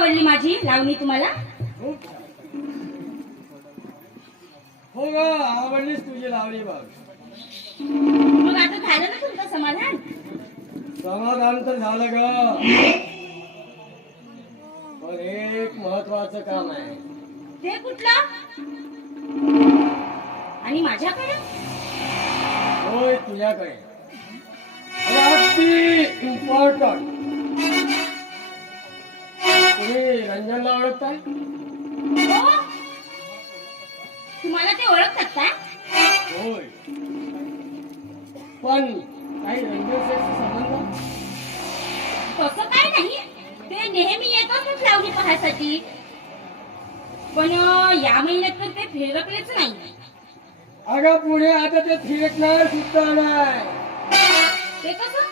आवडली माझी लावणी तुम्हाला? खूप छान. हो ग, आवडलीच तुझी लावणी बघ. मग आता झालं ना तुमचं समाधान? समाधान तर झालं ग, पण एक महत्वाचं काम आहे. ते कुठलं? आणि माझ्याकडे? होय, तुझ्याकडे. अगदी इम्पॉर्टंट. तुम्ही रंजनला ओळखताय? हो. तुम्हाला ते ओळखतात का? होय, पण काही रंजन सेटचा संबंध? तसं काय नाही, ते नेहमी येतातच लावणी पाहायसाठी. पण या महिन्यात तर ते फिरकलेच नाही. अगं पुढे आता ते थिएटर सुद्धा नाही. ते कसं?